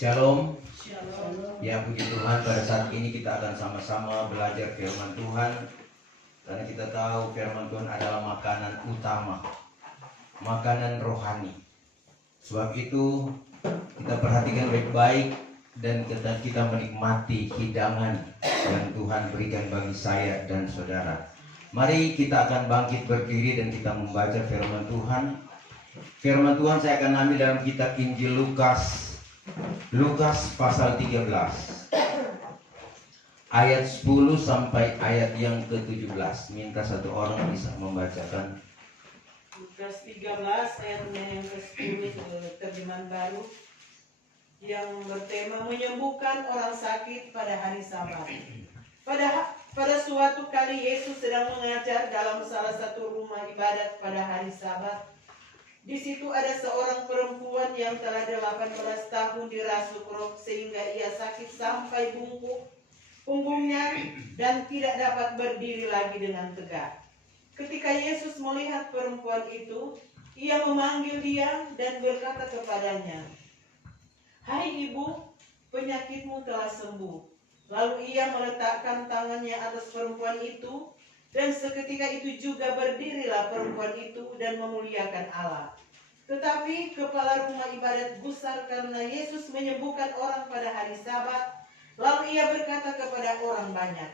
Shalom. Ya puji Tuhan, pada saat ini kita akan sama-sama belajar firman Tuhan. Karena kita tahu firman Tuhan adalah makanan utama, makanan rohani. Sebab itu kita perhatikan baik-baik dan kita menikmati hidangan yang Tuhan berikan bagi saya dan saudara. Mari kita akan bangkit berdiri dan kita membaca firman Tuhan. Firman Tuhan saya akan ambil dalam kitab Injil Lukas pasal 13 ayat 10 sampai ayat yang ke-17. Minta satu orang bisa membacakan. Lukas 13 ayatnya yang ke-10 terjemahan baru yang bertema menyembuhkan orang sakit pada hari Sabat. Pada suatu kali Yesus sedang mengajar dalam salah satu rumah ibadat pada hari Sabat. Di situ ada seorang perempuan yang telah 18 tahun dirasuk roh sehingga ia sakit sampai bungkuk punggungnya dan tidak dapat berdiri lagi dengan tegak. Ketika Yesus melihat perempuan itu, ia memanggil dia dan berkata kepadanya, "Hai ibu, penyakitmu telah sembuh." Lalu ia meletakkan tangannya atas perempuan itu, dan seketika itu juga berdirilah perempuan itu dan memuliakan Allah. Tetapi kepala rumah ibadat gusar karena Yesus menyembuhkan orang pada hari Sabat. Lalu ia berkata kepada orang banyak,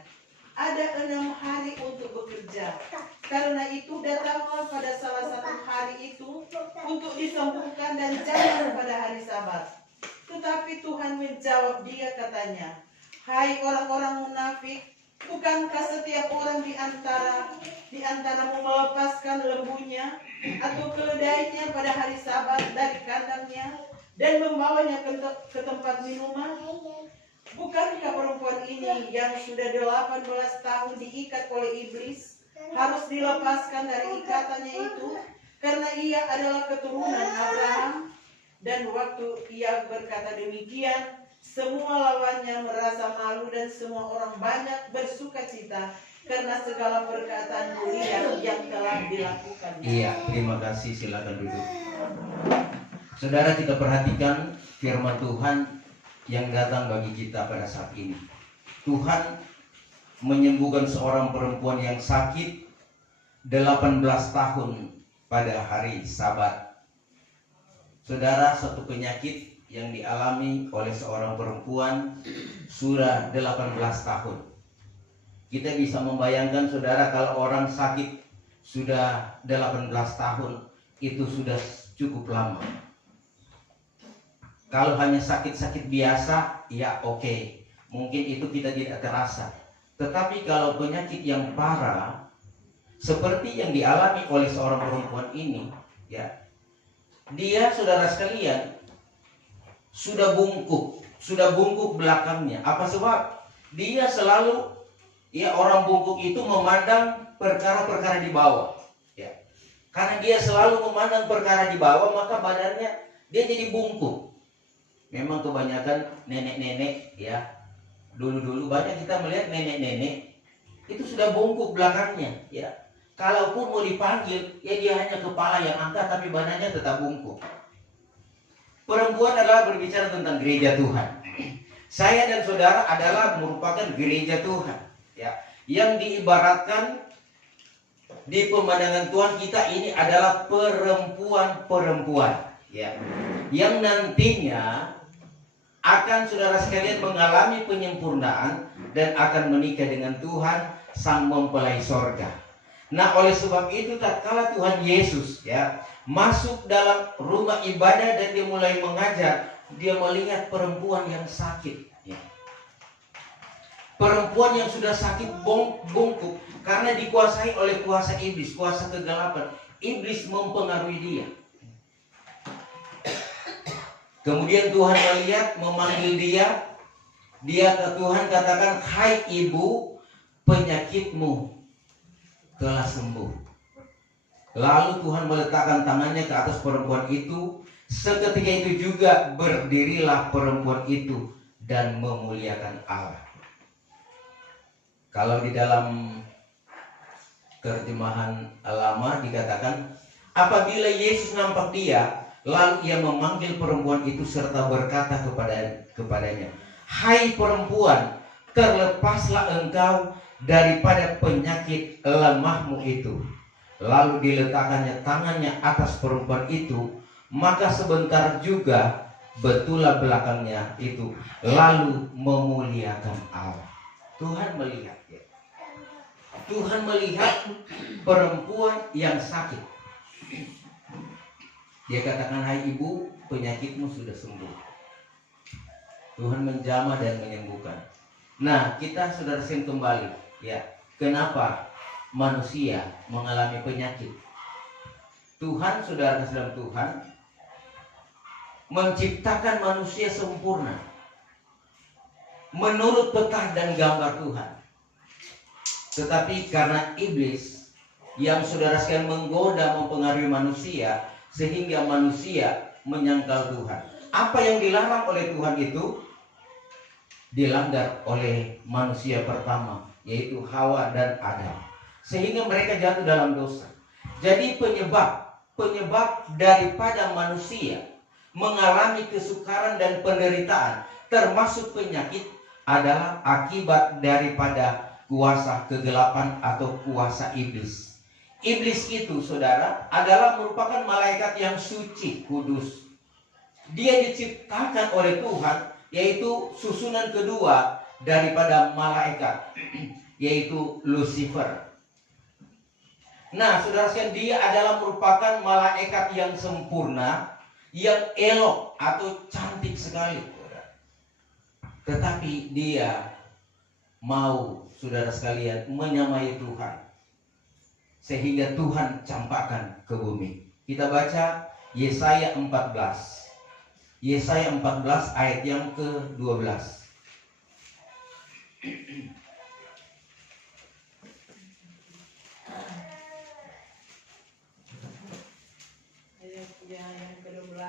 "Ada 6 hari untuk bekerja. Karena itu datanglah pada salah satu hari itu untuk disembuhkan dan jangan pada hari Sabat." Tetapi Tuhan menjawab dia katanya, "Hai orang-orang munafik, bukankah setiap orang di antaramu melepaskan lembunya atau keledainya pada hari Sabat dari kandangnya dan membawanya ke tempat minuman? Bukankah perempuan ini yang sudah 18 tahun diikat oleh iblis harus dilepaskan dari ikatannya itu karena ia adalah keturunan Abraham?" Dan waktu ia berkata demikian, semua lawannya merasa malu dan semua orang banyak bersuka cita karena segala perkataan mulia yang telah dilakukannya. Iya, terima kasih, silakan duduk. Saudara, kita perhatikan firman Tuhan yang datang bagi kita pada saat ini. Tuhan menyembuhkan seorang perempuan yang sakit 18 tahun pada hari Sabat. Saudara, satu penyakit yang dialami oleh seorang perempuan sudah 18 tahun. Kita bisa membayangkan saudara, kalau orang sakit sudah 18 tahun itu sudah cukup lama. Kalau hanya sakit-sakit biasa, ya oke, mungkin itu kita tidak terasa. Tetapi kalau penyakit yang parah seperti yang dialami oleh seorang perempuan ini, ya, dia saudara sekalian sudah bungkuk belakangnya. Apa sebab? Dia selalu, ya, orang bungkuk itu memandang perkara-perkara di bawah, ya. Karena dia selalu memandang perkara di bawah, maka badannya dia jadi bungkuk. Memang kebanyakan nenek-nenek, ya, dulu banyak kita melihat nenek-nenek itu sudah bungkuk belakangnya, ya. Kalaupun mau dipanggil, ya dia hanya kepala yang angkat tapi badannya tetap bungkuk. Perempuan adalah berbicara tentang gereja Tuhan. Saya dan saudara adalah merupakan gereja Tuhan, ya, yang diibaratkan di pemandangan Tuhan kita ini adalah perempuan-perempuan, ya, yang nantinya akan saudara sekalian mengalami penyempurnaan dan akan menikah dengan Tuhan sang mempelai sorga. Nah, oleh sebab itu tatkala Tuhan Yesus, ya, masuk dalam rumah ibadah dan dia mulai mengajar, dia melihat perempuan yang sakit, ya. Perempuan yang sudah sakit bungkuk karena dikuasai oleh kuasa iblis, kuasa kegelapan. Iblis mempengaruhi dia. Kemudian Tuhan melihat, memanggil dia. Tuhan katakan, "Hai ibu, penyakitmu telah sembuh." Lalu Tuhan meletakkan tangannya ke atas perempuan itu. Seketika itu juga berdirilah perempuan itu dan memuliakan Allah. Kalau di dalam terjemahan lama dikatakan, apabila Yesus nampak dia, Lalu ia memanggil perempuan itu serta berkata kepadanya, "Hai perempuan, terlepaslah engkau daripada penyakit lemahmu itu." Lalu diletakkannya tangannya atas perempuan itu, maka sebentar juga betulah belakangnya itu, lalu memuliakan Allah. Tuhan melihat, ya. Tuhan melihat perempuan yang sakit. Dia katakan, "Hai ibu, penyakitmu sudah sembuh." Tuhan menjamah dan menyembuhkan. Nah, kita saudara kembali, ya. Kenapa manusia mengalami penyakit? Tuhan, saudara dalam Tuhan, menciptakan manusia sempurna menurut peta dan gambar Tuhan. Tetapi karena iblis yang saudara sekalian menggoda, mempengaruhi manusia, sehingga manusia menyangkal Tuhan. Apa yang dilarang oleh Tuhan itu dilanggar oleh manusia pertama, yaitu Hawa dan Adam, sehingga mereka jatuh dalam dosa. Jadi penyebab daripada manusia mengalami kesukaran dan penderitaan, termasuk penyakit, adalah akibat daripada kuasa kegelapan atau kuasa iblis. Iblis itu, saudara, adalah merupakan malaikat yang suci, kudus. Dia diciptakan oleh Tuhan, yaitu susunan kedua daripada malaikat, yaitu Lucifer. Nah, saudara sekalian, dia adalah merupakan malaikat yang sempurna, yang elok atau cantik sekali. Tetapi dia mau, saudara sekalian, menyamai Tuhan, sehingga Tuhan campakkan ke bumi. Kita baca Yesaya 14. Yesaya 14 ayat yang ke-12. Yang ke-12.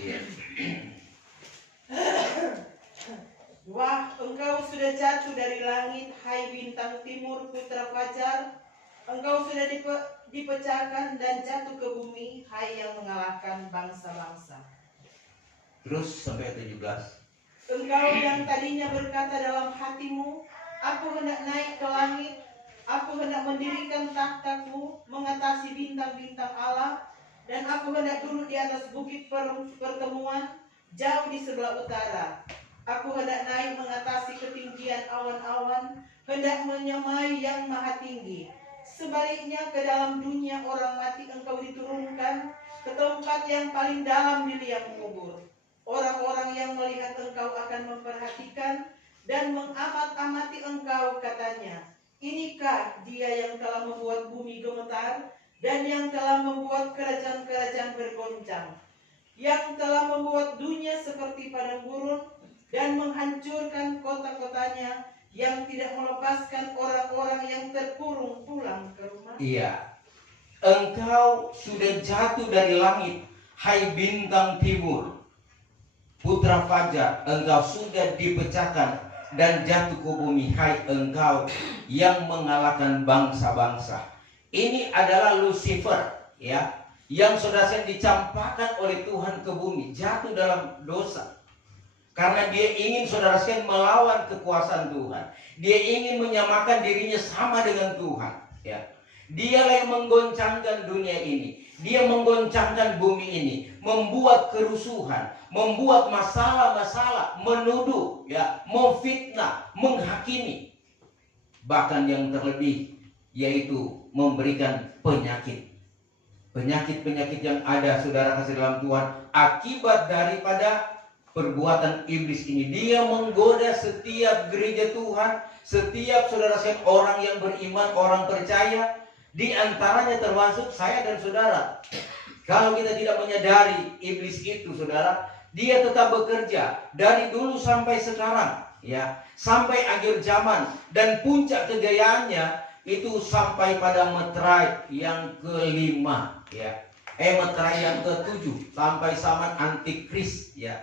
Iya. Wah, engkau sudah jatuh dari langit, hai bintang timur, putra fajar. Engkau sudah dipecahkan dan jatuh ke bumi, hai yang mengalahkan bangsa-bangsa. Terus sampai 17. Engkau yang tadinya berkata dalam hatimu, aku hendak naik ke langit, aku hendak mendirikan takhtaku, mengatasi bintang-bintang Allah, dan aku hendak duduk di atas bukit pertemuan, jauh di sebelah utara. Aku hendak naik mengatasi ketinggian awan-awan, hendak menyamai yang maha tinggi. Sebaliknya ke dalam dunia orang mati engkau diturunkan, ke tempat yang paling dalam di liang kubur. Orang-orang yang melihat engkau akan memperhatikan dan mengamat-amati engkau, katanya, inikah dia yang telah membuat bumi gemetar dan yang telah membuat kerajaan-kerajaan bergoncang, yang telah membuat dunia seperti padang gurun dan menghancurkan kota-kotanya, yang tidak melepaskan orang-orang yang terkurung pulang ke rumah. Iya. Engkau sudah jatuh dari langit, hai bintang timur, putra fajar. Engkau sudah dipecahkan dan jatuh ke bumi, hai engkau yang mengalahkan bangsa-bangsa. Ini adalah Lucifer, ya, yang saudara dicampakkan oleh Tuhan ke bumi, jatuh dalam dosa. Karena dia ingin, saudara sekalian, melawan kekuasaan Tuhan. Dia ingin menyamakan dirinya sama dengan Tuhan. Ya. Dialah yang menggoncangkan dunia ini. Dia menggoncangkan bumi ini, membuat kerusuhan, membuat masalah-masalah, menuduh, ya, memfitnah, menghakimi. Bahkan yang terlebih, yaitu memberikan penyakit. Penyakit-penyakit yang ada, saudara kasih dalam Tuhan, akibat daripada perbuatan iblis ini. Dia menggoda setiap gereja Tuhan, setiap saudara sekalian orang yang beriman, orang percaya, di antaranya termasuk saya dan saudara. Kalau kita tidak menyadari iblis itu, saudara, dia tetap bekerja dari dulu sampai sekarang, ya, sampai akhir zaman, dan puncak kejayaannya itu sampai pada meterai yang kelima, ya, meterai yang ke-7 sampai zaman antikris, ya.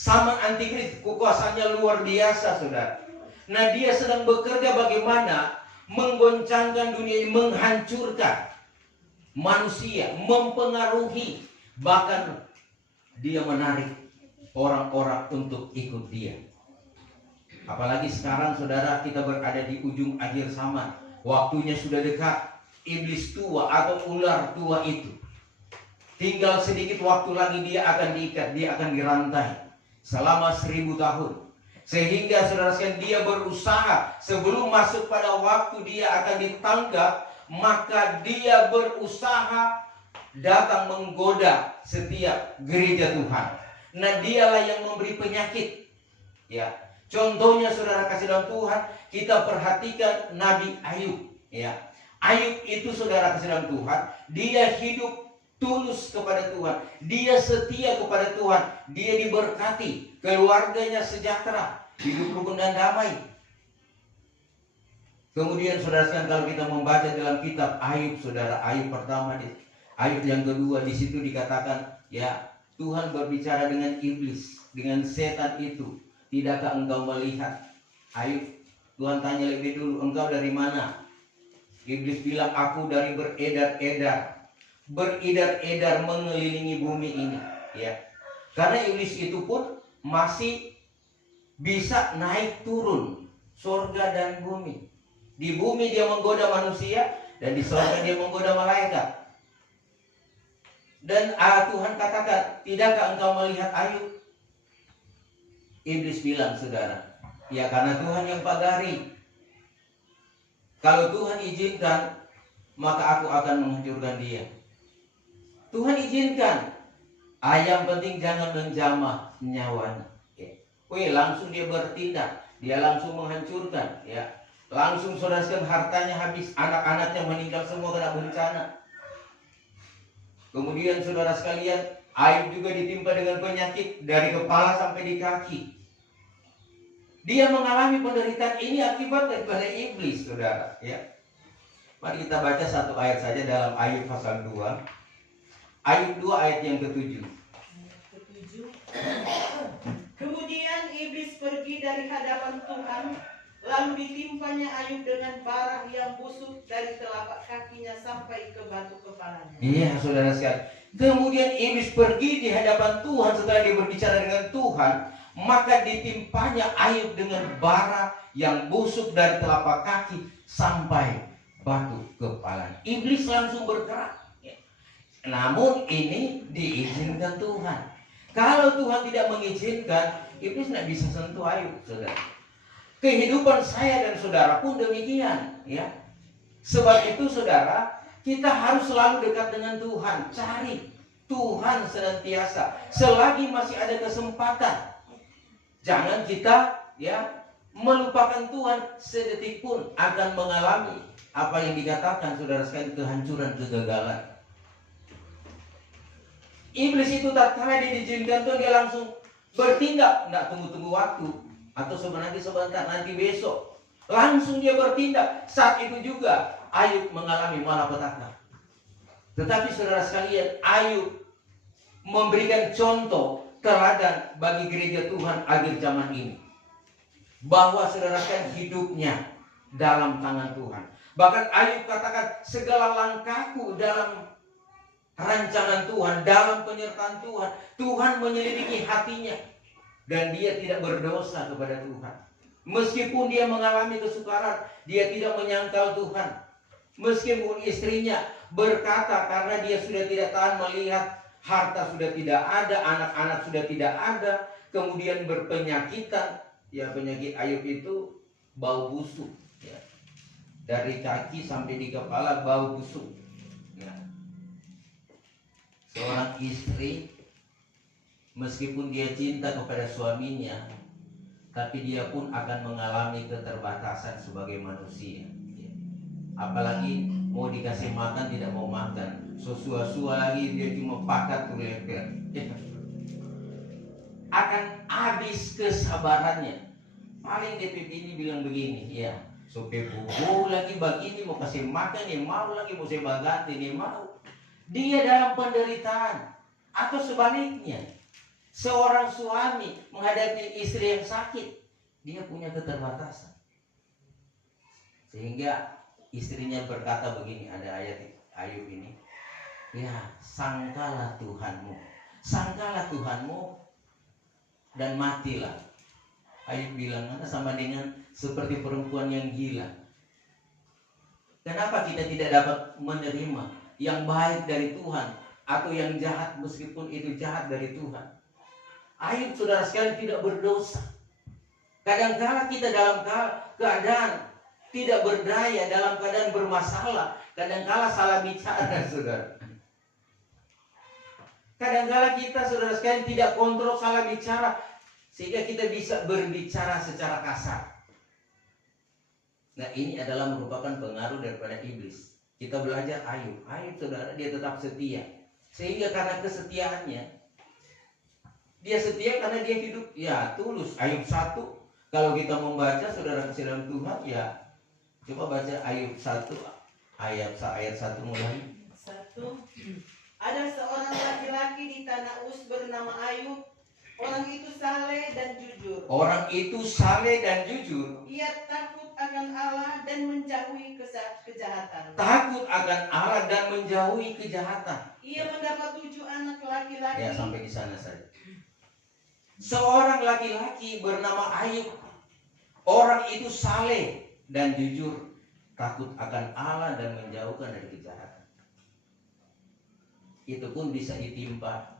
Zaman antikris kekuasaannya luar biasa, saudara. Nah, dia sedang bekerja bagaimana menggoncangkan dunia ini, menghancurkan manusia, mempengaruhi Bahkan dia menarik orang-orang untuk ikut dia. Apalagi sekarang saudara, kita berada di ujung akhir zaman. Waktunya sudah dekat. Iblis tua atau ular tua itu, tinggal sedikit waktu lagi dia akan diikat, dia akan dirantai selama 1000 tahun. Sehingga saudara sekalian, dia berusaha sebelum masuk pada waktu dia akan ditangkap, maka dia berusaha datang menggoda setiap gereja Tuhan. Nah, dialah yang memberi penyakit. Ya, contohnya saudara kasih dalam Tuhan, kita perhatikan Nabi Ayub. Ya, Ayub itu saudara kasih dalam Tuhan, dia hidup tulus kepada Tuhan, dia setia kepada Tuhan, dia diberkati, keluarganya sejahtera, hidup rukun dan damai. Kemudian saudara sekalian, kalau kita membaca dalam kitab Ayub, saudara, Ayub pertama, Ayub yang kedua, di situ dikatakan, ya, Tuhan berbicara dengan iblis, dengan setan itu. Tidakkah engkau melihat? Ayub, Tuhan tanya lebih dulu, engkau dari mana? Iblis bilang, aku dari beredar-edar mengelilingi bumi ini. Ya, karena iblis itu pun masih bisa naik turun surga dan bumi. Di bumi dia menggoda manusia, dan di surga dia menggoda malaikat. Dan Tuhan katakan, tidakkah engkau melihat Ayub? Iblis bilang, saudara, ya karena Tuhan yang pagari. Kalau Tuhan izinkan, maka aku akan menghancurkan dia. Tuhan izinkan. Yang penting jangan menjamah nyawanya. Langsung dia bertindak. Dia langsung menghancurkan. Ya, langsung saudara sekalian, hartanya habis. Anak-anaknya meninggal semua kena bencana. Kemudian saudara sekalian, Ayub juga ditimpa dengan penyakit dari kepala sampai di kaki. Dia mengalami penderitaan ini akibat daripada iblis, saudara. Ya, mari kita baca satu ayat saja dalam Ayub pasal 2. Ayub 2 ayat yang ke-7. Kemudian iblis pergi dari hadapan Tuhan, lalu ditimpanya Ayub dengan bara yang busuk dari telapak kakinya sampai ke batu kepalanya. Iya, saudara sekalian. Kemudian iblis pergi di hadapan Tuhan setelah dia berbicara dengan Tuhan, maka ditimpanya Ayub dengan bara yang busuk dari telapak kaki sampai batu kepalanya. Iblis langsung bergerak. Namun ini diizinkan Tuhan. Kalau Tuhan tidak mengizinkan, iblis tidak bisa sentuh Ayub, saudara. Kehidupan saya dan saudara pun demikian, ya. Sebab itu saudara, kita harus selalu dekat dengan Tuhan. Cari Tuhan senantiasa selagi masih ada kesempatan. Jangan kita, ya, melupakan Tuhan sedetik pun, akan mengalami apa yang dikatakan saudara sekalian, kehancuran, kegagalan. Iblis itu tatkala dia diizinkan Tuhan, dia langsung bertindak, tidak tunggu-tunggu waktu atau sebentar, nanti besok. Langsung dia bertindak. Saat itu juga Ayub mengalami malapetaka. Tetapi saudara sekalian, Ayub memberikan contoh teladan bagi gereja Tuhan akhir zaman ini, bahwa saudara sekalian hidupnya dalam tangan Tuhan. Bahkan Ayub katakan, segala langkahku dalam rancangan Tuhan, dalam penyertaan Tuhan. Tuhan menyelidiki hatinya, dan dia tidak berdosa kepada Tuhan. Meskipun dia mengalami kesukaran, dia tidak menyangkal Tuhan. Meskipun istrinya berkata karena dia sudah tidak tahan melihat harta sudah tidak ada, anak-anak sudah tidak ada, kemudian berpenyakitan. Ya, penyakit Ayub itu bau busuk, ya. Dari kaki sampai di kepala bau busuk, ya. Seorang istri, meskipun dia cinta kepada suaminya, tapi dia pun akan mengalami keterbatasan sebagai manusia, ya. Apalagi mau dikasih makan tidak mau makan, sua-sua lagi dia cuma pakat tuh leper, ya. Akan habis kesabarannya. Paling DPP ini bilang begini, ya, supaya bubu lagi begini, mau kasih makan nih, mau lagi mau saya ganti nih, mau. Dia dalam penderitaan. Atau sebaliknya, seorang suami menghadapi istri yang sakit, dia punya keterbatasan. Sehingga istrinya berkata begini, ada ayat Ayub ini, Ya, sangkalah Tuhanmu. Sangkalah Tuhanmu dan matilah. Ayub bilang, Anda sama dengan seperti perempuan yang gila. Kenapa kita tidak dapat menerima yang baik dari Tuhan atau yang jahat meskipun itu jahat dari Tuhan? Ayub, saudara sekalian, tidak berdosa. Kadang-kala kita dalam keadaan tidak berdaya, dalam keadaan bermasalah. Kadang-kala salah bicara, saudara. Kadang-kala kita, saudara sekalian, tidak kontrol salah bicara, sehingga kita bisa berbicara secara kasar. Nah, ini adalah merupakan pengaruh daripada iblis. Kita belajar Ayub. Ayub, saudara, dia tetap setia. Sehingga karena kesetiaannya, dia setia karena dia hidup ya tulus. Ayub 1, kalau kita membaca, saudara kasih dalam Tuhan, ya coba baca Ayub 1 ayat 1 mulai. 1. Ada seorang laki-laki di tanah Uz bernama Ayub. Orang itu saleh dan jujur. Orang itu saleh dan jujur. Ia takut akan Allah dan menjauhi kejahatan. Takut akan Allah dan menjauhi kejahatan. Ia mendapat 7 anak laki-laki. Ya, sampai di sana saja. Seorang laki-laki bernama Ayub. Orang itu saleh dan jujur, takut akan Allah dan menjauhkan dari kejahatan. Itu pun bisa ditimpa,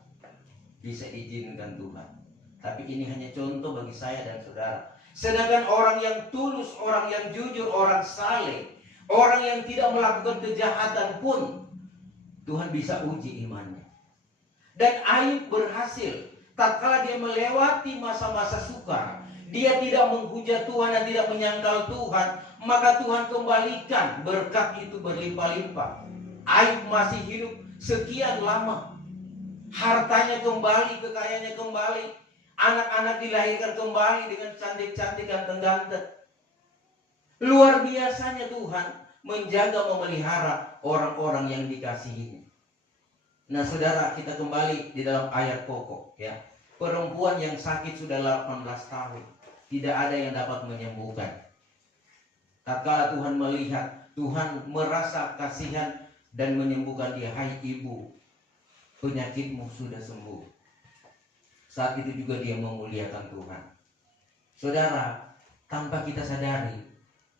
bisa diizinkan Tuhan. Tapi ini hanya contoh bagi saya dan saudara. Sedangkan orang yang tulus, orang yang jujur, orang saleh, orang yang tidak melakukan kejahatan pun Tuhan bisa uji imannya. Dan Ayub berhasil. Tatkala dia melewati masa-masa sukar, dia tidak menghujat Tuhan dan tidak menyangkal Tuhan, maka Tuhan kembalikan berkat itu berlimpah-limpah. Ayub masih hidup sekian lama, hartanya kembali, kekayaannya kembali, anak-anak dilahirkan kembali dengan cantik-cantik dan ganteng. Luar biasanya Tuhan menjaga, memelihara orang-orang yang dikasihinya. Nah, saudara, kita kembali di dalam ayat pokok, ya. Perempuan yang sakit sudah 18 tahun, tidak ada yang dapat menyembuhkan. Tatkala Tuhan melihat, Tuhan merasa kasihan dan menyembuhkan dia. Hai ibu, penyakitmu sudah sembuh. Saat itu juga dia memuliakan Tuhan. Saudara, tanpa kita sadari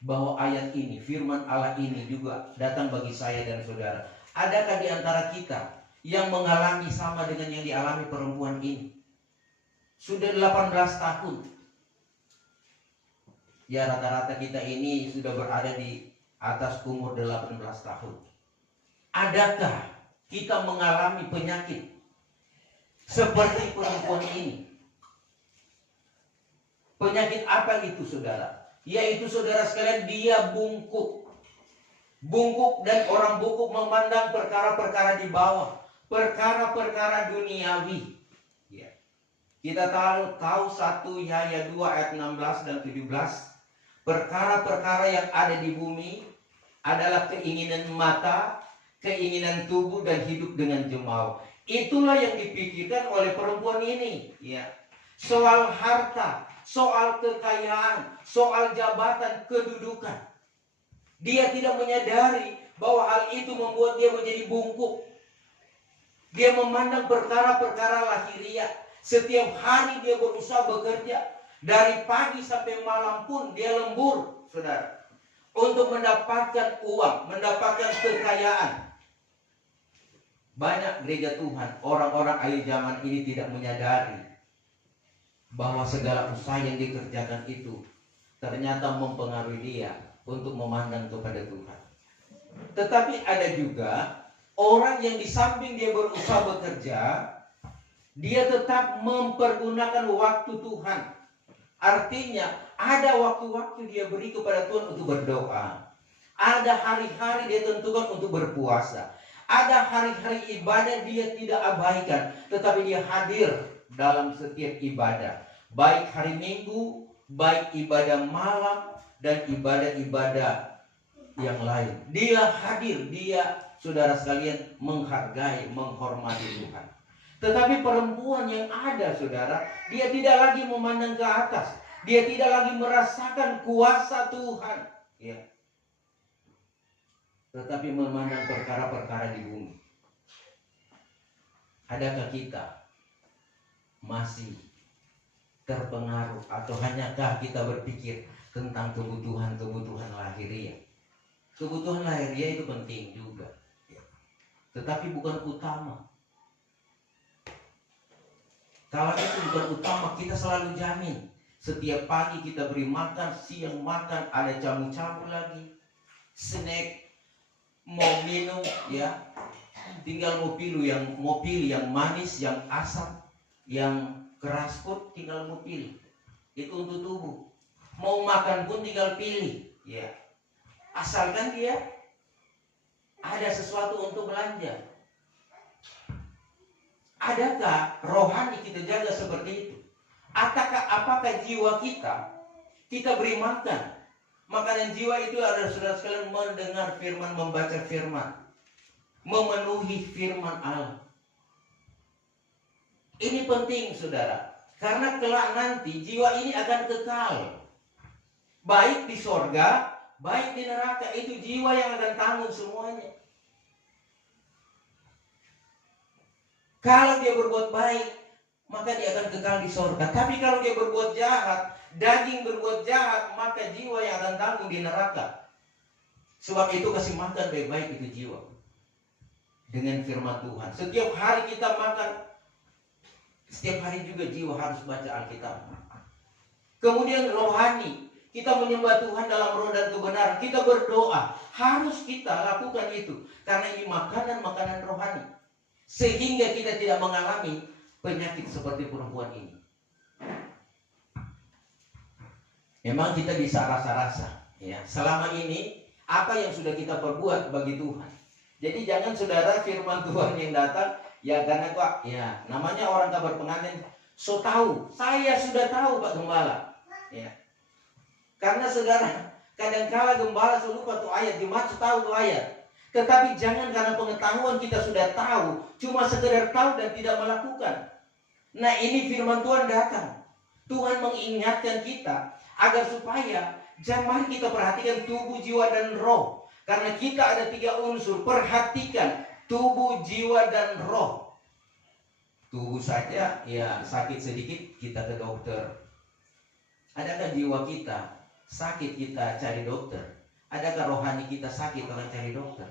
bahwa ayat ini, firman Allah ini juga datang bagi saya dan saudara. Adakah di antara kita yang mengalami sama dengan yang dialami perempuan ini? Sudah 18 tahun. Ya, rata-rata kita ini sudah berada di atas umur 18 tahun. Adakah kita mengalami penyakit seperti perempuan ini? Penyakit apa itu, saudara? Yaitu, saudara sekalian, dia bungkuk. Bungkuk, dan orang bungkuk memandang perkara-perkara di bawah, perkara-perkara duniawi. Ya. Kita tahu 1 Yahya 2 ayat 16 dan 17. Perkara-perkara yang ada di bumi adalah keinginan mata, keinginan tubuh, dan hidup dengan jemawa. Itulah yang dipikirkan oleh perempuan ini, ya. Soal harta, soal kekayaan, soal jabatan, kedudukan. Dia tidak menyadari bahwa hal itu membuat dia menjadi bungkuk. Dia memandang perkara-perkara lahiriah. Setiap hari dia berusaha bekerja, dari pagi sampai malam pun dia lembur, saudara, untuk mendapatkan uang, mendapatkan kekayaan. Banyak gereja Tuhan, orang-orang akhir zaman ini tidak menyadari bahwa segala usaha yang dikerjakan itu ternyata mempengaruhi dia untuk memandang kepada Tuhan. Tetapi ada juga orang yang di samping dia berusaha bekerja, dia tetap mempergunakan waktu Tuhan. Artinya ada waktu-waktu dia beri kepada Tuhan untuk berdoa. Ada hari-hari dia tentukan untuk berpuasa. Ada hari-hari ibadah dia tidak abaikan, tetapi dia hadir dalam setiap ibadah. Baik hari Minggu, baik ibadah malam, dan ibadah-ibadah yang lain. Dia hadir, dia, saudara sekalian, menghargai, menghormati Tuhan. Tetapi perempuan yang ada, saudara, dia tidak lagi memandang ke atas. Dia tidak lagi merasakan kuasa Tuhan, ya. Tetapi memandang perkara-perkara di bumi. Adakah kita masih terpengaruh atau hanyakah kita berpikir tentang kebutuhan-kebutuhan lahiriah? Kebutuhan lahiriah itu penting juga, tetapi bukan utama. Kalau itu bukan utama, kita selalu jamin setiap pagi kita beri makan, siang makan, ada jamu-jamu lagi, snack, mau minum, ya, tinggal mau pilih yang manis, yang asam, yang keras pun tinggal mau pilih. Itu untuk tubuh. Mau makan pun tinggal pilih, ya. Asalkan dia ada sesuatu untuk belanja. Adakah rohani kita jaga seperti itu? Apakah jiwa kita beri makan? Makanan jiwa itu adalah saudara sekalian mendengar firman, membaca firman, memenuhi firman Allah. Ini penting saudara, karena kelak nanti jiwa ini akan kekal, baik di sorga, baik di neraka. Itu jiwa yang akan tanggung semuanya. Kalau dia berbuat baik, maka dia akan kekal di sorga. Tapi kalau dia berbuat jahat, daging berbuat jahat, maka jiwa yang akan tanggung di neraka. Sebab itu kasih makan baik-baik itu jiwa dengan firman Tuhan. Setiap hari kita makan, setiap hari juga jiwa harus baca Alkitab. Kemudian rohani, kita menyembah Tuhan dalam roh dan kebenaran. Kita berdoa, harus kita lakukan itu. Karena ini makanan-makanan rohani. Sehingga kita tidak mengalami penyakit seperti perempuan ini. Memang kita bisa rasa-rasa, ya. Selama ini apa yang sudah kita perbuat bagi Tuhan. Jadi jangan saudara firman Tuhan yang datang, ya karena kok, ya namanya orang kabar pengantin, so tahu. Saya sudah tahu Pak Gembala, ya. Karena saudara kadang-kala gembala lupa tuh ayat, Jumat tahu tuh ayat. Tetapi jangan karena pengetahuan kita sudah tahu, cuma sekedar tahu dan tidak melakukan. Nah ini firman Tuhan datang. Tuhan mengingatkan kita agar supaya mari kita perhatikan tubuh, jiwa, dan roh. Karena kita ada 3 unsur. Perhatikan tubuh, jiwa, dan roh. Tubuh saja ya sakit sedikit kita ke dokter. Adakah jiwa kita sakit kita cari dokter? Adakah rohani kita sakit orang cari dokter?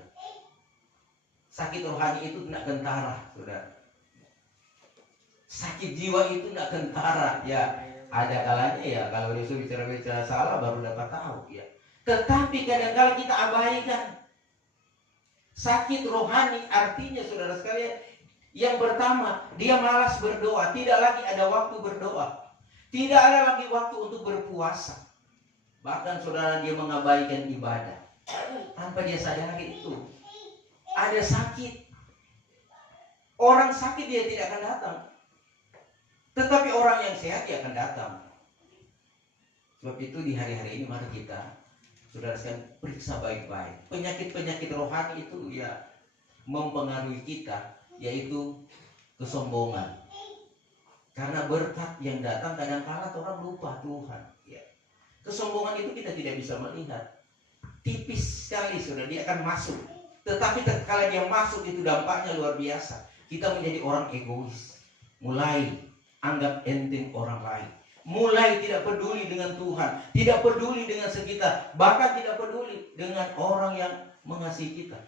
Sakit rohani itu tidak kentara, saudara. Sakit jiwa itu tidak kentara, ya. Ada kalanya ya kalau dia bicara salah baru dapat tahu, ya. Tetapi kadang-kadang kita abaikan. Sakit rohani artinya saudara sekalian, yang pertama dia malas berdoa, tidak lagi ada waktu berdoa, tidak ada lagi waktu untuk berpuasa. Bahkan saudara dia mengabaikan ibadah tanpa dia sadari itu. Ada sakit. Orang sakit dia tidak akan datang. Tetapi orang yang sehat dia akan datang. Sebab itu di hari-hari ini mari kita saudara sekalian periksa baik-baik. Penyakit-penyakit rohani itu ya mempengaruhi kita, yaitu kesombongan. Karena berkat yang datang kadang-kala orang lupa Tuhan, ya. Kesombongan itu kita tidak bisa melihat. Tipis sekali saudara, dia akan masuk. Tetapi kalau dia masuk itu dampaknya luar biasa. Kita menjadi orang egois. Mulai anggap enteng orang lain. Mulai tidak peduli dengan Tuhan. Tidak peduli dengan sekitar. Bahkan tidak peduli dengan orang yang mengasihi kita.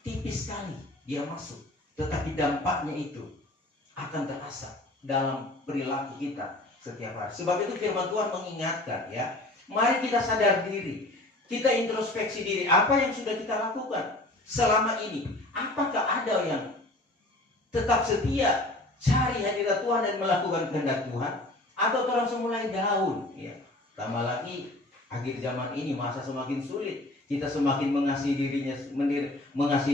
Tipis sekali dia masuk. Tetapi dampaknya itu akan terasa dalam perilaku kita setiap hari. Sebab itu firman Tuhan mengingatkan, ya. Mari kita sadar diri. Kita introspeksi diri. Apa yang sudah kita lakukan selama ini? Apakah ada yang tetap setia cari hadirat Tuhan dan melakukan kehendak Tuhan? Atau langsung mulai down, ya. Tambah lagi akhir zaman ini masa semakin sulit. Kita semakin mengasihi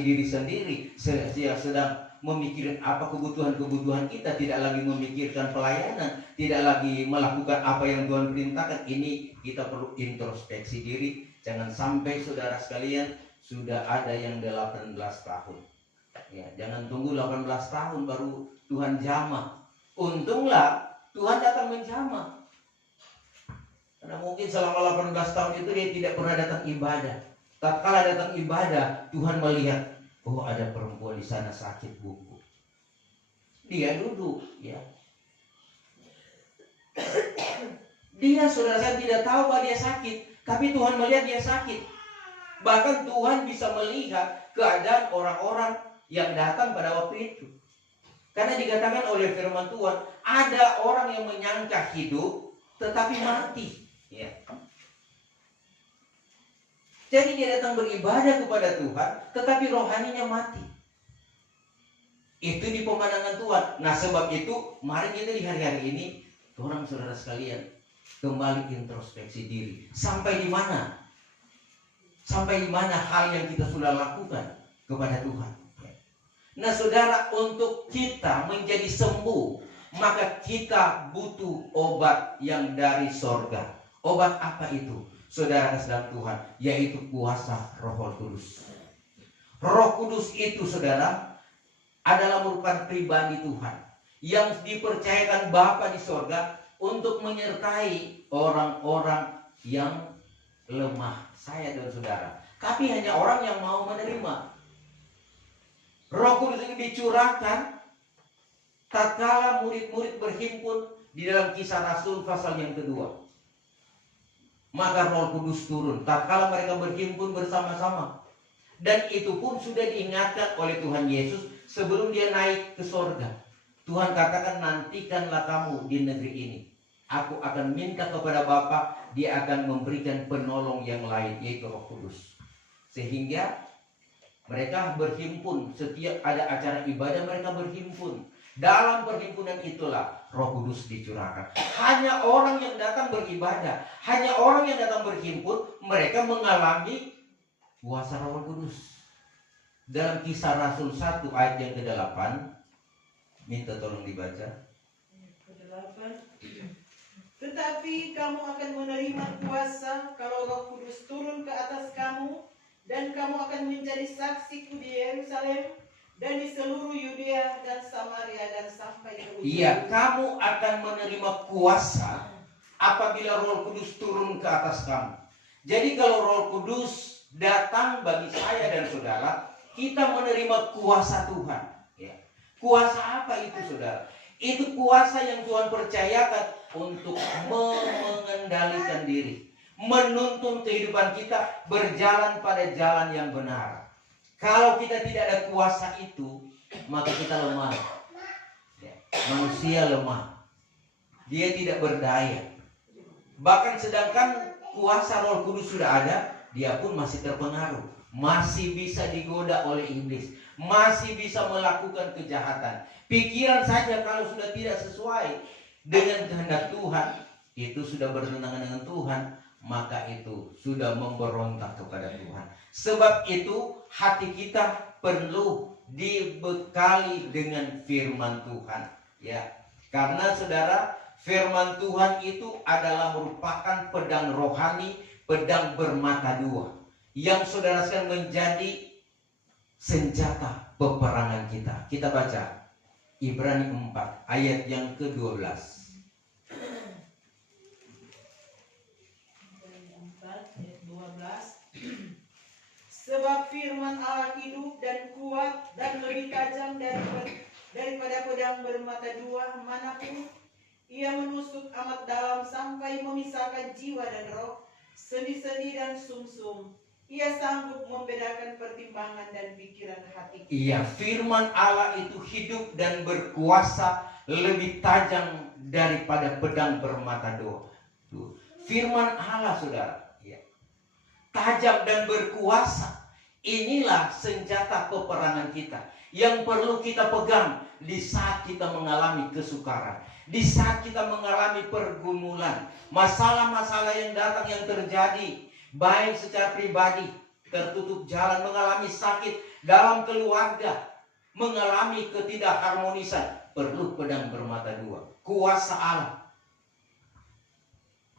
diri sendiri. Sedang memikirkan apa kebutuhan-kebutuhan kita, tidak lagi memikirkan pelayanan, tidak lagi melakukan apa yang Tuhan perintahkan. Ini kita perlu introspeksi diri. Jangan sampai saudara sekalian sudah ada yang 18 tahun. Ya, jangan tunggu 18 tahun baru Tuhan jamah. Untunglah Tuhan datang menjamah. Karena mungkin selama 18 tahun itu dia tidak pernah datang ibadah. Tatkala datang ibadah, Tuhan melihat, oh ada perempuan di sana sakit buku. dia duduk, ya. Dia, saudara, saya tidak tahu bahwa dia sakit, tapi Tuhan melihat dia sakit. Bahkan Tuhan bisa melihat keadaan orang-orang yang datang pada waktu itu. Karena dikatakan oleh firman Tuhan, ada orang yang menyangka hidup tetapi mati, ya. Jadi dia datang beribadah kepada Tuhan, tetapi rohaninya mati. Itu di pemandangan Tuhan. Nah, sebab itu, mari kita di hari-hari ini, orang saudara sekalian, kembali introspeksi diri. Sampai di mana? Sampai di mana hal yang kita sudah lakukan kepada Tuhan. Nah, saudara, untuk kita menjadi sembuh, maka kita butuh obat yang dari sorga. Obat apa itu? Saudara dalam Tuhan, yaitu kuasa Roh Kudus. Roh Kudus itu, saudara, adalah merupakan pribadi Tuhan yang dipercayakan Bapa di sorga untuk menyertai orang-orang yang lemah, saya dan saudara. Tapi hanya orang yang mau menerima. Roh Kudus ini dicurahkan tatkala murid-murid berhimpun di dalam Kisah Rasul pasal yang kedua. Maka Roh Kudus turun tatkala mereka berhimpun bersama-sama. Dan itu pun sudah diingatkan oleh Tuhan Yesus sebelum dia naik ke sorga. Tuhan katakan, nantikanlah kamu di negeri ini. Aku akan minta kepada Bapa, dia akan memberikan penolong yang lain, yaitu Roh Kudus. Sehingga mereka berhimpun, setiap ada acara ibadah mereka berhimpun. Dalam perhimpunan itulah Roh Kudus dicurahkan. Hanya orang yang datang beribadah, hanya orang yang datang berhimpun, mereka mengalami kuasa Roh Kudus. Dalam Kisah Rasul 1 ayat yang ke-8, minta tolong dibaca. Ke-8. Tetapi kamu akan menerima kuasa kalau Roh Kudus turun ke atas kamu, dan kamu akan menjadi saksiku di Yerusalem dan di seluruh Yudea dan Samaria dan sampai ke ujung. Iya, kamu akan menerima kuasa apabila Roh Kudus turun ke atas kamu. Jadi kalau Roh Kudus datang bagi saya dan saudara, kita menerima kuasa Tuhan. Ya. Kuasa apa itu, saudara? Itu kuasa yang Tuhan percayakan untuk mengendalikan diri, menuntun kehidupan kita berjalan pada jalan yang benar. Kalau kita tidak ada kuasa itu, maka kita lemah. Ya. Manusia lemah. Dia tidak berdaya. Bahkan sedangkan kuasa Roh Kudus sudah ada, dia pun masih terpengaruh. Masih bisa digoda oleh iblis. Masih bisa melakukan kejahatan. Pikiran saja kalau sudah tidak sesuai dengan kehendak Tuhan, itu sudah bertentangan dengan Tuhan, maka itu sudah memberontak kepada Tuhan. Sebab itu hati kita perlu dibekali dengan firman Tuhan, ya. Karena saudara, firman Tuhan itu adalah merupakan pedang rohani, pedang bermata dua, yang saudara sekalian menjadi senjata peperangan kita. Kita baca Ibrani 4 ayat yang ke-12. Sebab firman Allah hidup dan kuat dan lebih tajam daripada pedang bermata dua manapun. Ia menusuk amat dalam sampai memisahkan jiwa dan roh, sendi-sendi dan sumsum. Ia sanggup membedakan pertimbangan dan pikiran hati. Iya, firman Allah itu hidup dan berkuasa, lebih tajam daripada pedang bermata dua. Firman Allah, saudara, ya, tajam dan berkuasa. Inilah senjata peperangan kita yang perlu kita pegang di saat kita mengalami kesukaran, di saat kita mengalami pergumulan, masalah-masalah yang datang, yang terjadi, baik secara pribadi, tertutup jalan, mengalami sakit dalam keluarga, mengalami ketidakharmonisan, perlu pedang bermata dua, kuasa Allah.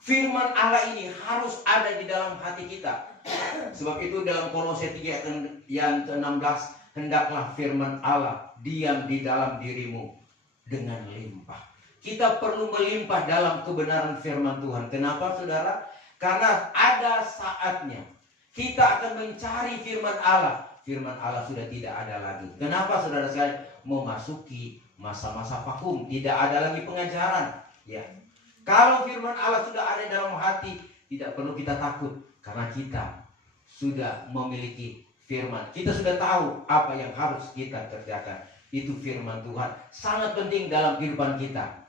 Firman Allah ini harus ada di dalam hati kita. Sebab itu dalam Kolose 3 yang ke-16, hendaklah firman Allah diam di dalam dirimu dengan limpah. Kita perlu melimpah dalam kebenaran firman Tuhan. Kenapa, saudara? Karena ada saatnya kita akan mencari firman Allah. Firman Allah sudah tidak ada lagi. Kenapa, saudara sekalian? Memasuki masa-masa vakum, tidak ada lagi pengajaran. Ya, kalau firman Allah sudah ada dalam hati, tidak perlu kita takut karena kita sudah memiliki firman. Kita sudah tahu apa yang harus kita kerjakan. Itu firman Tuhan sangat penting dalam kehidupan kita.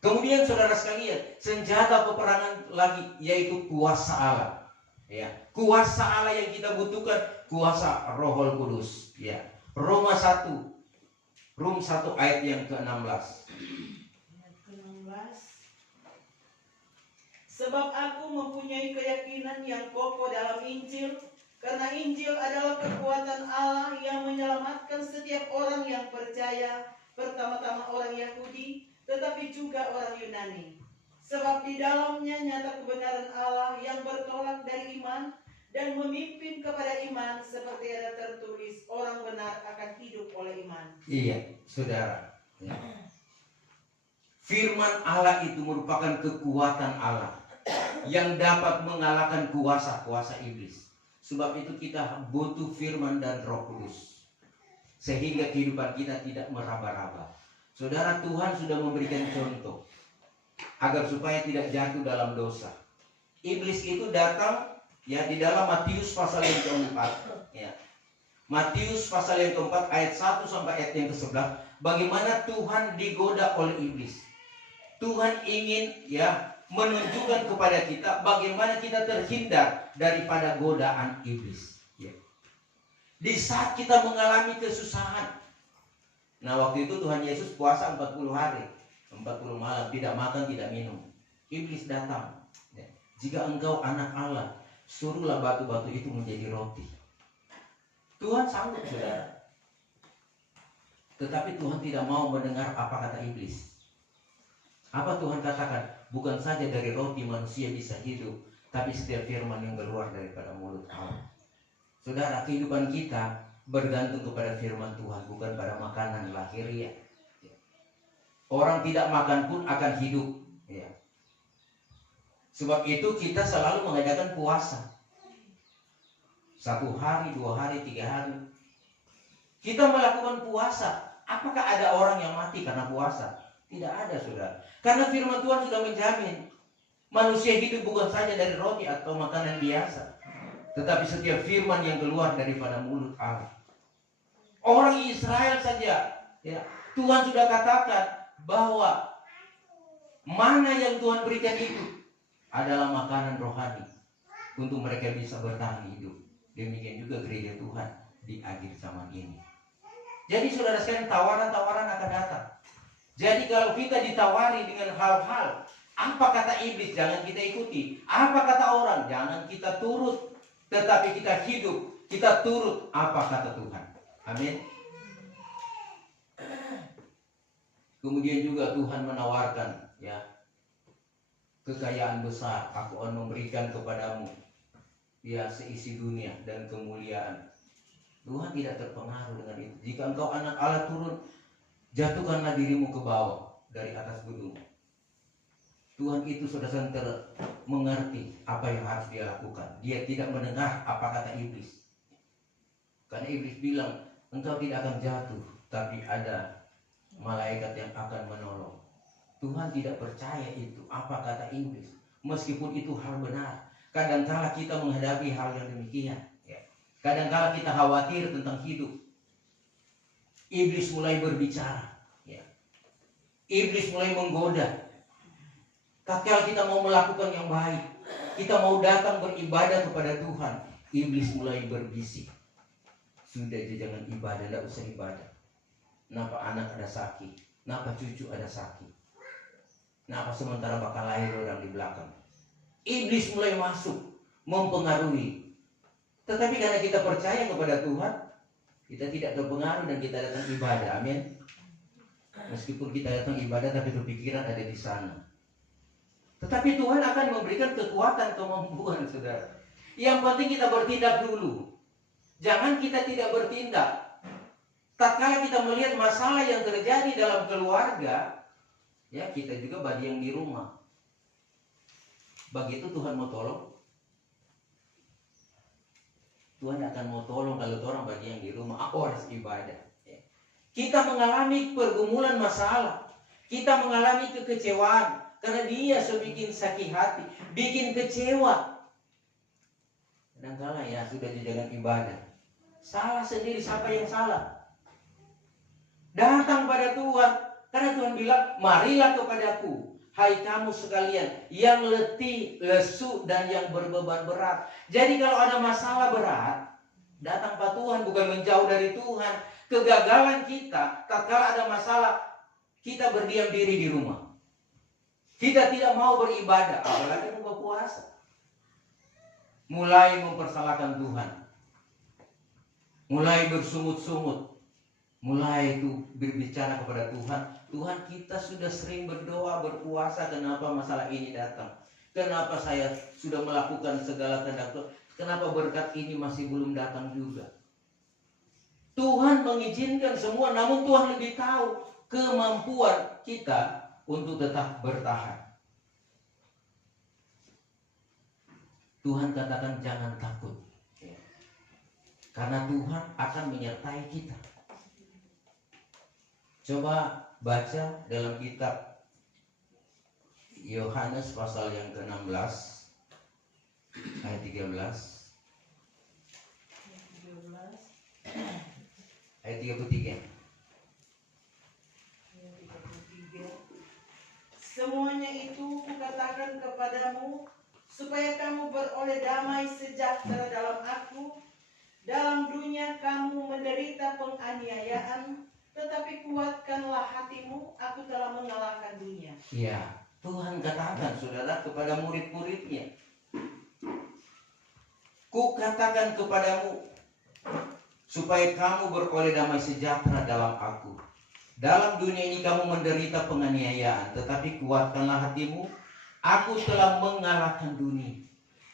Kemudian saudara sekalian, senjata peperangan lagi yaitu kuasa Allah. Ya, kuasa Allah yang kita butuhkan, kuasa Roh Kudus. Ya, Rum 1 ayat yang ke-16. Ayat ke-16. Sebab aku mempunyai keyakinan yang kokoh dalam Injil, karena Injil adalah kekuatan Allah yang menyelamatkan setiap orang yang percaya, pertama-tama orang Yahudi, tetapi juga orang Yunani. Sebab di dalamnya nyata kebenaran Allah yang bertolak dari iman dan memimpin kepada iman, seperti ada tertulis, orang benar akan hidup oleh iman. Iya, saudara. Ya. Firman Allah itu merupakan kekuatan Allah yang dapat mengalahkan kuasa-kuasa iblis. Sebab itu kita butuh firman dan Roh Kudus, sehingga kehidupan kita tidak meraba-raba. Saudara, Tuhan sudah memberikan contoh agar supaya tidak jatuh dalam dosa. Iblis itu datang ya di dalam Matius pasal yang keempat. Ya. Matius pasal yang keempat ayat 1 sampai ayat yang ke-11. Bagaimana Tuhan digoda oleh iblis. Tuhan ingin ya menunjukkan kepada kita bagaimana kita terhindar daripada godaan iblis. Ya. Di saat kita mengalami kesusahan. Nah, waktu itu Tuhan Yesus puasa 40 hari. 40 malam, tidak makan, tidak minum. Iblis datang. Ya. Jika engkau anak Allah, suruhlah batu-batu itu menjadi roti. Tuhan sanggup, saudara. Tetapi Tuhan tidak mau mendengar apa kata iblis. Apa Tuhan katakan? Bukan saja dari roti manusia bisa hidup, tapi setiap firman yang keluar daripada mulut Allah. Saudara, kehidupan kita bergantung kepada firman Tuhan, bukan pada makanan lahiriah. Orang tidak makan pun akan hidup. Ya. Sebab itu kita selalu mengadakan puasa. 1 hari, 2 hari, 3 hari. Kita melakukan puasa. Apakah ada orang yang mati karena puasa? Tidak ada, saudara. Karena firman Tuhan sudah menjamin manusia hidup bukan saja dari roti atau makanan biasa, tetapi setiap firman yang keluar daripada mulut Allah. Orang Israel saja, ya, Tuhan sudah katakan bahwa mana yang Tuhan berikan itu adalah makanan rohani untuk mereka bisa bertahan hidup. Demikian juga gereja Tuhan di akhir zaman ini. Jadi saudara sekalian, tawaran-tawaran akan datang. Jadi kalau kita ditawari dengan hal-hal, apa kata iblis jangan kita ikuti, apa kata orang jangan kita turut, tetapi kita hidup, kita turut apa kata Tuhan. Amin. Kemudian juga Tuhan menawarkan ya kekayaan besar, aku akan memberikan kepadamu ya seisi dunia dan kemuliaan. Tuhan tidak terpengaruh dengan itu. Jika engkau anak Allah, turun, jatuhkanlah dirimu ke bawah dari atas gunung. Tuhan itu sudah mengerti apa yang harus dia lakukan. Dia tidak mendengar apa kata iblis. Karena iblis bilang, engkau tidak akan jatuh, tapi ada malaikat yang akan menolong. Tuhan tidak percaya itu apa kata iblis, meskipun itu hal benar. Kadangkala kita menghadapi hal yang demikian, ya. Kadangkala kita khawatir tentang hidup. Iblis mulai berbicara, ya. Iblis mulai menggoda. Tatkala kita mau melakukan yang baik, kita mau datang beribadah kepada Tuhan, iblis mulai berbisik. Sudah jangan ibadah, tidak usah ibadah. Kenapa anak ada sakit? Kenapa cucu ada sakit? Kenapa sementara bakal lahir orang di belakang? Iblis mulai masuk, mempengaruhi. Tetapi karena kita percaya kepada Tuhan, kita tidak terpengaruh dan kita datang ibadah. Amin. Meskipun kita datang ibadah, tapi berpikiran ada di sana. Tetapi Tuhan akan memberikan kekuatan, kemampuan, saudara. Yang penting kita bertindak dulu. Jangan kita tidak bertindak. Tatkala kita melihat masalah yang terjadi dalam keluarga, ya kita juga bagi yang di rumah. Begitu Tuhan mau tolong, Tuhan akan mau tolong kalau orang bagi yang di rumah. Aku harus ibadah. Ya. Kita mengalami pergumulan masalah. Kita mengalami kekecewaan. Karena dia sudah bikin sakit hati. Bikin kecewa. Kadang-kadang ya sudah di jalan ibadah. Salah sendiri, siapa yang salah? Datang pada Tuhan. Karena Tuhan bilang, marilah kepadaku. Hai kamu sekalian yang letih, lesu, dan yang berbeban berat. Jadi kalau ada masalah berat, datang pada Tuhan, bukan menjauh dari Tuhan. Kegagalan kita, tatkala ada masalah, kita berdiam diri di rumah. Kita tidak mau beribadah, apalagi mau berpuasa. Mulai mempersalahkan Tuhan. Mulai bersungut-sungut. Mulai itu berbicara kepada Tuhan. Tuhan, kita sudah sering berdoa, berpuasa, kenapa masalah ini datang? Kenapa saya sudah melakukan segala tanda Tuhan? Kenapa berkat ini masih belum datang juga? Tuhan mengizinkan semua, namun Tuhan lebih tahu kemampuan kita untuk tetap bertahan. Tuhan katakan jangan takut. Karena Tuhan akan menyertai kita. Coba baca dalam kitab Yohanes pasal yang ke-16 ayat 13. Ayat 33. Semuanya itu kukatakan kepadamu supaya kamu beroleh damai sejahtera dalam aku. Dalam dunia kamu menderita penganiayaan, tetapi kuatkanlah hatimu, aku telah mengalahkan dunia. Ya, Tuhan katakan saudara kepada murid-muridnya, kukatakan kepadamu supaya kamu beroleh damai sejahtera dalam aku. Dalam dunia ini kamu menderita penganiayaan, tetapi kuatkanlah hatimu, aku telah mengalahkan dunia.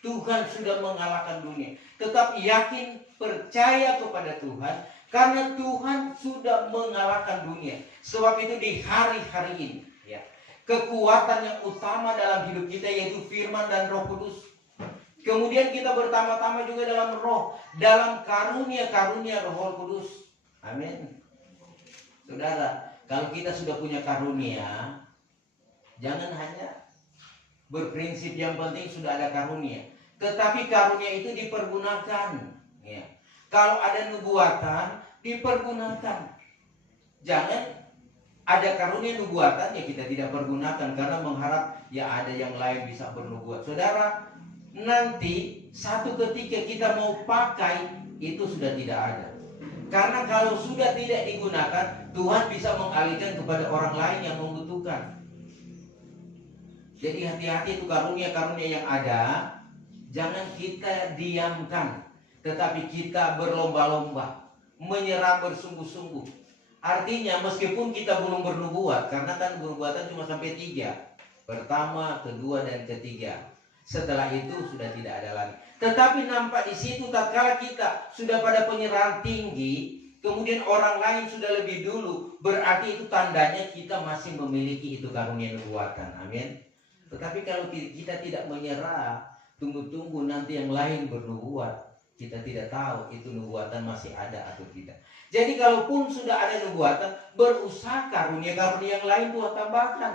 Tuhan sudah mengalahkan dunia. Tetap yakin, percaya kepada Tuhan, karena Tuhan sudah mengalahkan dunia. Sebab itu di hari-hari ini, ya, kekuatan yang utama dalam hidup kita yaitu firman dan Roh Kudus. Kemudian kita bertambah-tambah juga dalam roh, dalam karunia-karunia Roh Kudus. Amin. Saudara, kalau kita sudah punya karunia, jangan hanya berprinsip yang penting sudah ada karunia, tetapi karunia itu dipergunakan. Ya. Kalau ada nubuatan, dipergunakan. Jangan ada karunia nubuatan ya kita tidak pergunakan karena mengharap ya ada yang lain bisa bernubuat. Saudara, nanti satu ketika kita mau pakai itu sudah tidak ada. Karena kalau sudah tidak digunakan, Tuhan bisa mengalihkan kepada orang lain yang membutuhkan. Jadi hati-hati itu karunia-karunia yang ada, jangan kita diamkan, tetapi kita berlomba-lomba, menyerah bersungguh-sungguh. Artinya meskipun kita belum bernubuat, karena kan nubuatan cuma sampai 3. Pertama, kedua, dan ketiga. Setelah itu sudah tidak ada lagi. Tetapi nampak di situ tatkala kita sudah pada penyerahan tinggi, kemudian orang lain sudah lebih dulu, berarti itu tandanya kita masih memiliki itu karunia nubuatan. Amin. Tetapi kalau kita tidak menyerah, tunggu-tunggu nanti yang lain bernubuat, kita tidak tahu itu nubuatan masih ada atau tidak. Jadi kalaupun sudah ada nubuatan, berusaha karunia-karunia yang lain Tuhan tambahkan.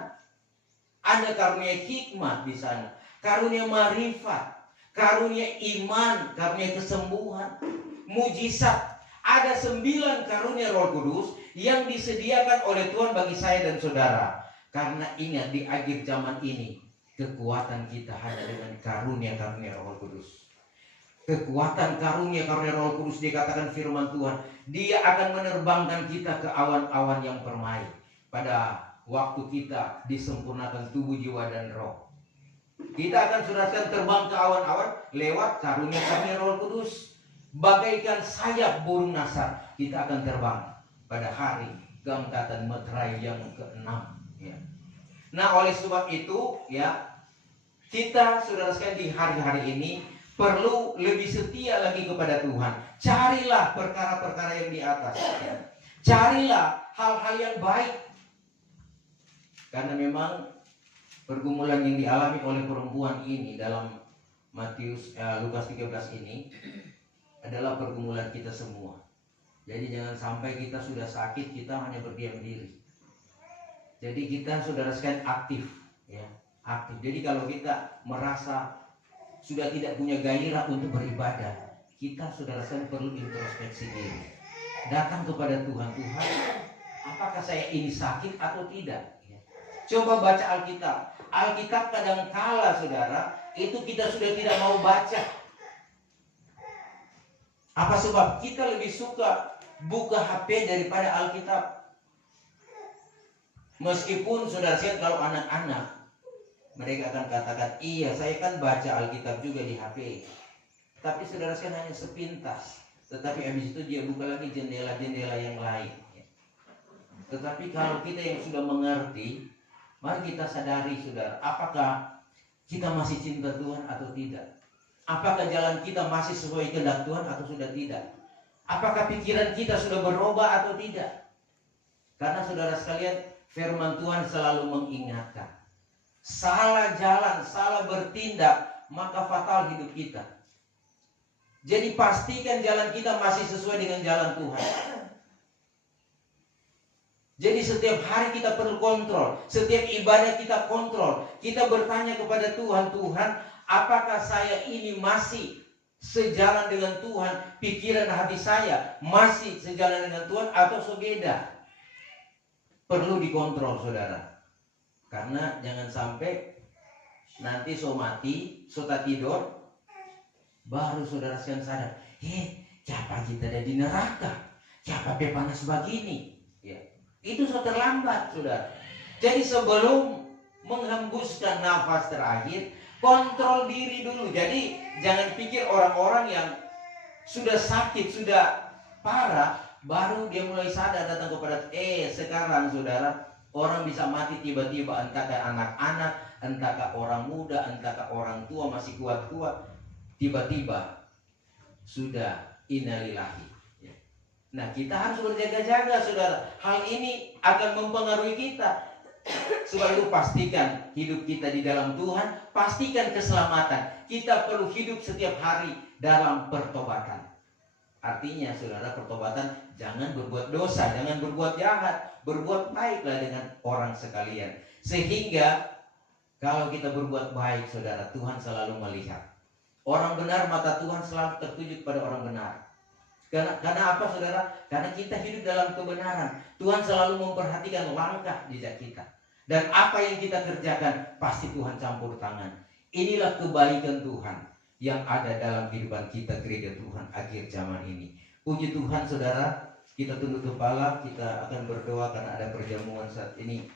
Ada karunia hikmat di sana, karunia marifat, karunia iman, karunia kesembuhan, mujizat. Ada 9 karunia Roh Kudus yang disediakan oleh Tuhan bagi saya dan saudara. Karena ingat di akhir zaman ini kekuatan kita hanya dengan karunia-karunia Roh Kudus. Kekuatan karunia-karunia Roh Kudus dikatakan firman Tuhan, dia akan menerbangkan kita ke awan-awan yang permai pada waktu kita disempurnakan tubuh, jiwa, dan roh. Kita akan saudarakan terbang ke awan-awan lewat karunia-karunia Roh Kudus. Bagaikan sayap burung nasar, kita akan terbang pada hari keangkatan meterai yang ke-6. Ya. Nah, oleh sebab itu, ya, kita saudara sekalian di hari-hari ini perlu lebih setia lagi kepada Tuhan. Carilah perkara-perkara yang di atas. Ya. Carilah hal-hal yang baik. Karena memang pergumulan yang dialami oleh perempuan ini dalam Lukas 13 ini adalah pergumulan kita semua. Jadi jangan sampai kita sudah sakit kita hanya berdiam diri. Jadi kita saudara sekalian aktif, ya, aktif. Jadi kalau kita merasa sudah tidak punya gairah untuk beribadah, kita saudara sekalian perlu introspeksi diri. Datang kepada Tuhan, Tuhan, apakah saya ini sakit atau tidak? Ya. Coba baca Alkitab. Alkitab kadangkala saudara itu kita sudah tidak mau baca. Apa sebab? Kita lebih suka buka HP daripada Alkitab. Meskipun saudara sekalian kalau anak-anak mereka akan katakan, iya saya kan baca Alkitab juga di HP. Tapi saudara sekalian hanya sepintas. Tetapi habis itu dia buka lagi jendela-jendela yang lain. Tetapi kalau kita yang sudah mengerti, mari kita sadari saudara, apakah kita masih cinta Tuhan atau tidak? Apakah jalan kita masih sesuai kehendak Tuhan atau sudah tidak? Apakah pikiran kita sudah berubah atau tidak? Karena saudara sekalian, firman Tuhan selalu mengingatkan, salah jalan, salah bertindak, maka fatal hidup kita. Jadi pastikan jalan kita masih sesuai dengan jalan Tuhan. Jadi setiap hari kita perlu kontrol, setiap ibadah kita kontrol. Kita bertanya kepada Tuhan, Tuhan, apakah saya ini masih sejalan dengan Tuhan? Pikiran hati saya masih sejalan dengan Tuhan atau sebeda? Perlu dikontrol saudara. Karena jangan sampai nanti so mati, so tak tidur, baru saudara sekalian sadar, siapa kita ada di neraka? Siapa panas begini? Ya. Itu sudah terlambat saudara. Jadi sebelum menghembuskan nafas terakhir, kontrol diri dulu. Jadi jangan pikir orang-orang yang sudah sakit, sudah parah, baru dia mulai sadar datang kepada sekarang saudara, orang bisa mati tiba-tiba, entahkah anak-anak, entahkah orang muda, entahkah orang tua masih kuat-kuat, tiba-tiba sudah innalillahi. Nah kita harus berjaga-jaga saudara. Hal ini akan mempengaruhi kita. Sebab itu pastikan hidup kita di dalam Tuhan, pastikan keselamatan. Kita perlu hidup setiap hari dalam pertobatan. Artinya saudara, pertobatan jangan berbuat dosa, jangan berbuat jahat, berbuat baiklah dengan orang sekalian. Sehingga kalau kita berbuat baik saudara, Tuhan selalu melihat. Orang benar, mata Tuhan selalu tertuju pada orang benar. Karena apa saudara? Karena kita hidup dalam kebenaran. Tuhan selalu memperhatikan langkah jejak kita. Dan apa yang kita kerjakan pasti Tuhan campur tangan. Inilah kebaikan Tuhan yang ada dalam kehidupan kita gereja Tuhan akhir zaman ini. Puji Tuhan saudara, kita tunduk kepala, kita akan berdoa karena ada perjamuan saat ini.